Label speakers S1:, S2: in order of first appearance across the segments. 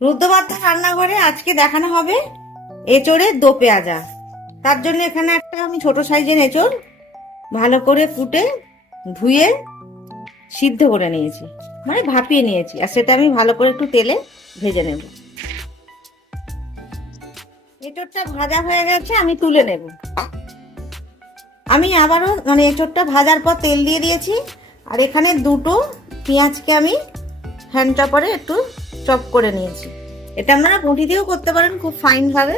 S1: রুদ্রবার্তা রান্নাঘরে আজকে দেখানো হবে এঁচড়ের দো পেঁয়াজা। তার জন্য এখানে একটা আমি ছোট সাইজের এঁচড় ভালো করে ফুটে ধুয়ে, সিদ্ধ করে নিয়েছি। মানে ভাপিয়ে নিয়েছি। আর সেটা আমি ভালো করে একটু তেলে ভেজে নেব। এঁচড়টা ভাজা হয়ে গেছে, আমি তুলে নেব। আমি আবারও মানে এঁচড়টা ভাজার পর তেল দিয়ে দিয়েছি। আর এখানে দুটো পেঁয়াজকে আমি হ্যান্ড চপারে একটু চপ করে নিয়েছি। এটা আপনারা বটি দিয়েও করতে পারেন খুব ফাইন ভাবে।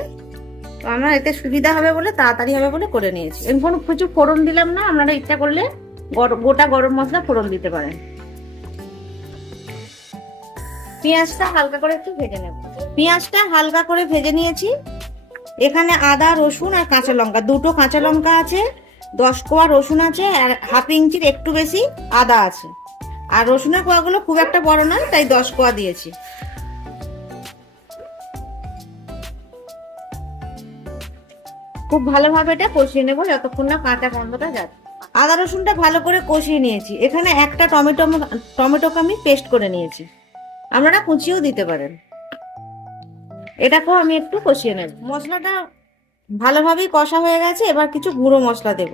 S1: তো আমার এতে সুবিধা হবে বলে, তাড়াতাড়ি হবে বলে করে নিয়েছি। এরকম কোনো কিছু ফোড়ন দিলাম না, আপনারা ইচ্ছা করলে গোটা গরম মশলা ফোড়ন দিতে পারেন। পেঁয়াজটা হালকা করে একটু ভেজে নেব। পেঁয়াজটা হালকা করে ভেজে নিয়েছি। এখানে আদা, রসুন আর কাঁচা লঙ্কা, দুটো কাঁচা লঙ্কা আছে, দশ কোয়া রসুন আছে, আর হাফ ইঞ্চির একটু বেশি আদা আছে। আর রসুনের কোয়াগুলো খুব একটা বড় নয়, তাই দশ কোয়া দিয়েছি। খুব ভালোভাবে এটা কষিয়ে নেব যতক্ষণ না কাঁচা গন্ধটা যাচ্ছে। আদা রসুনটা ভালো করে কষিয়ে নিয়েছি। এখানে একটা টমেটো টমেটোকে আমি পেস্ট করে নিয়েছি। আপনারা কুচিও দিতে পারেন। এটাকেও আমি একটু কষিয়ে নেব। মশলাটা ভালোভাবেই কষা হয়ে গেছে, এবার কিছু গুঁড়ো মশলা দেব।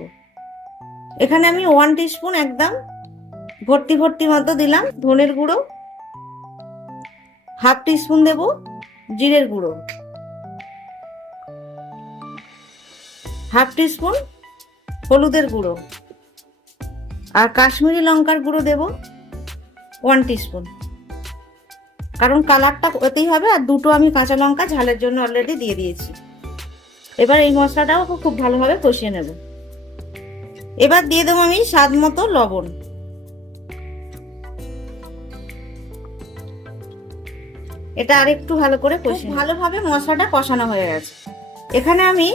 S1: এখানে আমি ওয়ান টিস্পুন একদম ভর্তি ভর্তি মতো দিলাম ধনের গুঁড়ো। হাফ টিস্পুন দেব জিরের গুঁড়ো। হাফ টিস্পুন হলুদের গুঁড়ো। আর কাশ্মীরি লঙ্কার গুঁড়ো দেব ওয়ান টিস্পুন কারণ কালারটা ওতেই হবে আর দুটো আমি কাঁচা লঙ্কা ঝালের জন্য অলরেডি দিয়ে দিয়েছি। এবার এই মশলাটাও খুব ভালোভাবে কষিয়ে নেব। এবার দিয়ে দেবো আমি স্বাদ মতো লবণ। এটা আরেকটু ভালো করে কষিয়ে ভালোভাবে মশলাটা কষানো হয়ে গেছে। এখানে আমি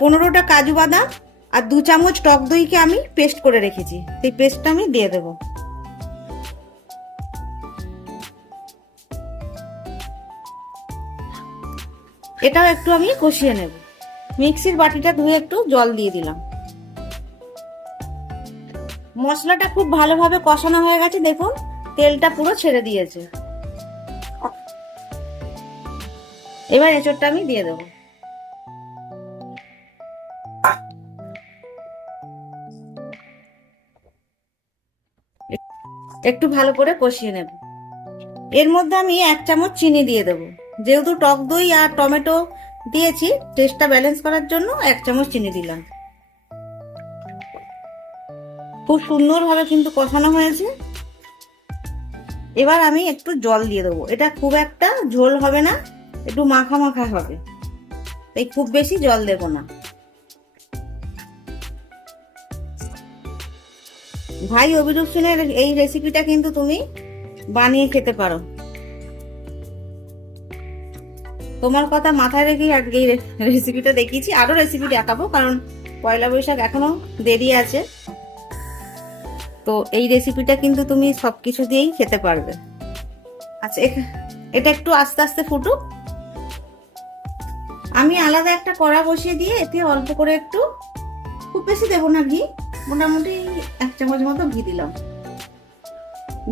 S1: পনেরোটা কাজু বাদাম আর দু চামচ টক দইকে আমি পেস্ট করে রেখেছি। সেই পেস্টটা আমি দিয়ে দেবো। এটাও একটু আমি কষিয়ে নেব। মিক্সির বাটিটা ধুয়ে একটু জল দিয়ে দিলাম। মশলাটা খুব ভালোভাবে কষানো হয়ে গেছে, দেখুন, তেলটা পুরো ছেড়ে দিয়েছে। এবার এঁচড়টা আমি দিয়ে দেবো। একটু ভালো করে কষিয়ে নেব। এর মধ্যে আমি এক চামচ চিনি দিয়ে দেবো। যেহেতু টক দই আর টমেটো দিয়েছি টেস্টটা ব্যালেন্স করার জন্য এক চামচ চিনি দিলাম। খুব সুন্দরভাবে কিন্তু কষানো হয়েছে। এবার আমি একটু জল দিয়ে দেবো। এটা খুব একটা ঝোল হবে না, একটু মাখা মাখা হবে। তাই খুব বেশি জল দেব না। ভাই অভিরূপ সেনের এই রেসিপিটা কিন্তু তুমি বানিয়ে খেতে পারো। তোমার কথা মাথায় রেখেই আজকে এই রেসিপিটা দেখিয়েছি। আরও রেসিপি দেখাবো, কারণ পয়লা বৈশাখ এখনও দেরি আছে। তো এই রেসিপিটা কিন্তু তুমি সবকিছু দিয়েই খেতে পারবে। আচ্ছা এটা একটু আস্তে আস্তে ফুটুক। আমি আলাদা একটা কড়া বসিয়ে দিয়ে এতে অল্প করে একটু, খুব বেশি দেবো না ঘি। মোটামুটি এক চামচ মতো ঘি দিলাম।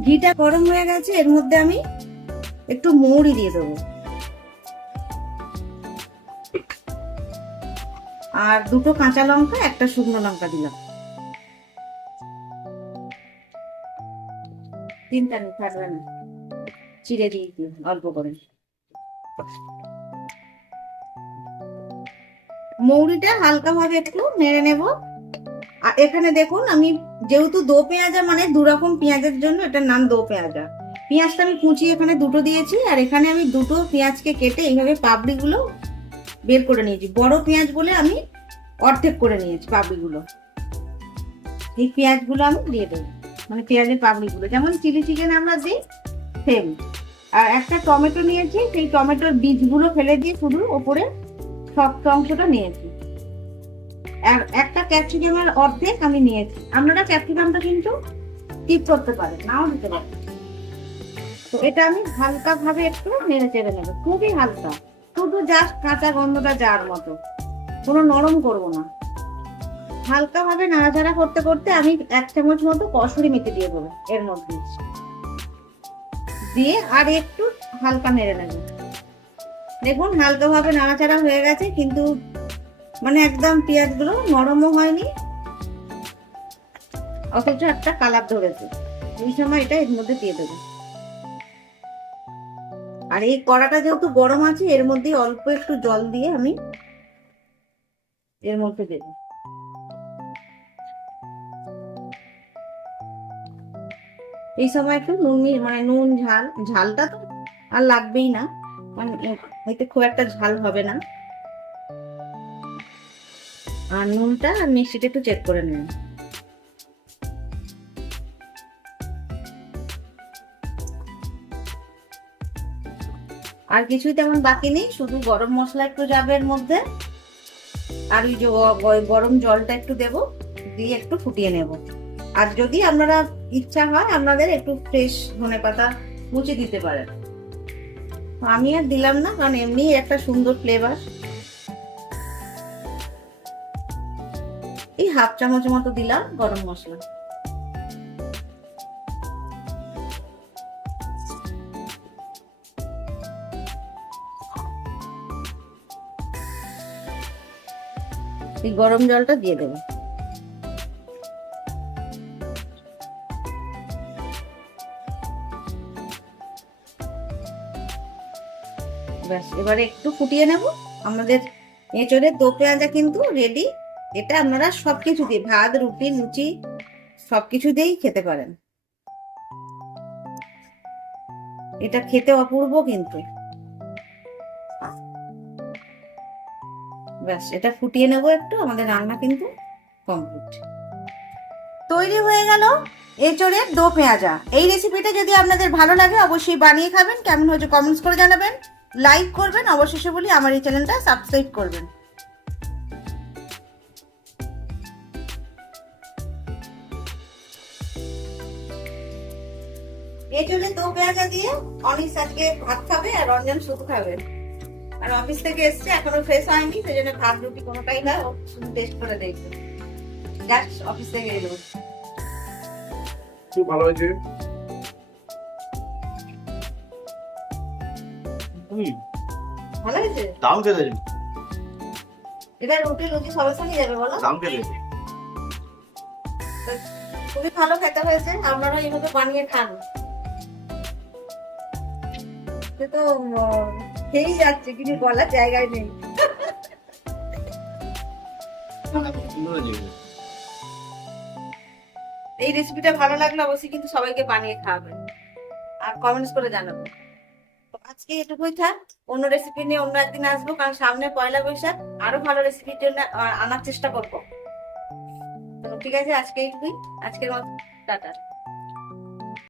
S1: ঘিটা গরম হয়ে গেছে, এর মধ্যে আমি একটু মৌরি দিয়ে দেবো। আর দুটো কাঁচা লঙ্কা, একটা শুকনো লঙ্কা দিলাম। তিনটা নেই ফাটবে না চিড়ে দিয়ে অল্প করে। মৌরিটা হালকা ভাবে একটু নেড়ে নেব। আর এখানে দেখুন, আমি যেহেতু দো পেঁয়াজা মানে দু রকম পেঁয়াজের জন্য এটার নাম দো পেঁয়াজা। পেঁয়াজটা আমি কুচি এখানে দুটো দিয়েছি, আর এখানে আমি দুটো পেঁয়াজকে কেটে এইভাবে পাপড়িগুলো বের করে নিয়েছি। বড় পেঁয়াজ বলে আমি অর্ধেক করে নিয়েছি পাপড়িগুলো এই পেঁয়াজগুলো আমি দিয়ে দেবো মানে পেঁয়াজের পাপড়িগুলো যেমন চিলি চিকেন আমরা দিই, সেম। আর একটা টমেটো নিয়েছি, সেই টমেটোর বীজগুলো ফেলে দিয়ে শুধু ওপরে শক্ত অংশটা নিয়েছি। আর একটা ক্যাপসিকামের অর্ধেক আমি নিয়েছি। আপনারা ক্যাপসিকামটা কিন্তু স্কিপ করতে পারেন, নাও দিতে পারেন। তো এটা আমি হালকা ভাবে একটু নেড়ে চেড়ে নেব, খুবই হালকা। শুধু জাস্ট কাঁচা গন্ধটা যাওয়ার মতো। কোনো নরম করব না। হালকা ভাবে নাড়াচাড়া করতে করতে আমি এক চামচ মতো কসুরি মেথি দিয়ে দেবো এর মধ্যে। দিয়ে আর একটু হালকা নেড়ে নেব। দেখুন, হালকাভাবে নাড়াচাড়া হয়ে গেছে, কিন্তু মানে একদম পেঁয়াজগুলো নরমও হয়নি। অথচ একটা কালার ধরেছে। এই সময় এটা এর মধ্যে দিয়ে দেবো। আর এই কড়াটা যেহেতু গরম আছে, এর মধ্যে অল্প একটু জল দিয়ে আমি এর মধ্যে দেব। এই সময় একটু নুন মানে নুন, ঝাল, ঝালটা তো আর লাগবেই না। মানে হয়তো খুব একটা ঝাল হবে না। আর নুনটা আর মিষ্টিটা একটু চেক করে নেবেন আর কিছুই তেমন বাকি নেই, শুধু গরম মশলা একটু যাবে এর মধ্যে। আর ওই যে গরম জলটা একটু দেব, দিয়ে একটু ফুটিয়ে নেব। আর যদি আপনারা ইচ্ছা হয়, আপনাদের একটু ফ্রেশ ধনে পাতা মুছে দিতে পারেন। আমি আর দিলাম না, কারণ এমনি একটা সুন্দর ফ্লেভার হাফ চামচ মতো দিলাম গরম মশলা। এই গরম জলটা দিয়ে দেবো। ব্যাস, এবারে একটু ফুটিয়ে নেব। আমাদের এঁচড়ের দো পেঁয়াজা কিন্তু রেডি এটা আপনারা সবকিছু দিয়ে ভাত, রুটি, লুচি, সবকিছু দিয়েই খেতে পারেন। এটা খেতে অপূর্ব কিন্তু। ব্যাস, এটা ফুটিয়ে নেব একটু, আমাদের রান্না কিন্তু কমপ্লিট তৈরি হয়ে গেল এঁচড়ের দো পেঁয়াজা। এই রেসিপিটা যদি আপনাদের ভালো লাগে, অবশ্যই বানিয়ে খাবেন। কেমন হয়েছে কমেন্টস করে জানাবেন। লাইক করবেন, অবশেষে বলি আমার এই চ্যানেলটা সাবস্ক্রাইব করবেন। এঁচড়ে দো পেঁয়াজা দিয়ে অনিস আজকে ভাত খাবে আর রঞ্জন শুধু খাবে। আর অফিস থেকে এসছে এখনও ফ্রেশ হয়নি সেই জন্য ভাত রুটি কোনোটাই না শুধু টেস্ট করে দেখবে। জাস্ট অফিস থেকে এলো।
S2: খুব ভালো হয়েছে।
S1: ভালো হয়েছে?
S2: দাম খেতে
S1: এটা রুটি লুচি সবার সঙ্গে যাবে বলো।
S2: দাম খেতে
S1: খুবই ভালো খেতে হয়েছে আপনারা এইভাবে বানিয়ে খান। সে তো খেয়েই যাচ্ছে, কিন্তু বলার জায়গায় নেই। এই রেসিপিটা ভালো লাগলে অবশ্যই কিন্তু সবাইকে বানিয়ে খাওয়াবেন। আর কমেন্টস করে জানাব আজকে এটুকুই থাক, অন্য রেসিপি নিয়ে অন্য একদিন আসব, কারণ সামনে পয়লা বৈশাখ, আরও ভালো রেসিপির জন্য আনার চেষ্টা করব। ঠিক আছে, আজকে এইটুকুই আজকের মতো, টাটা।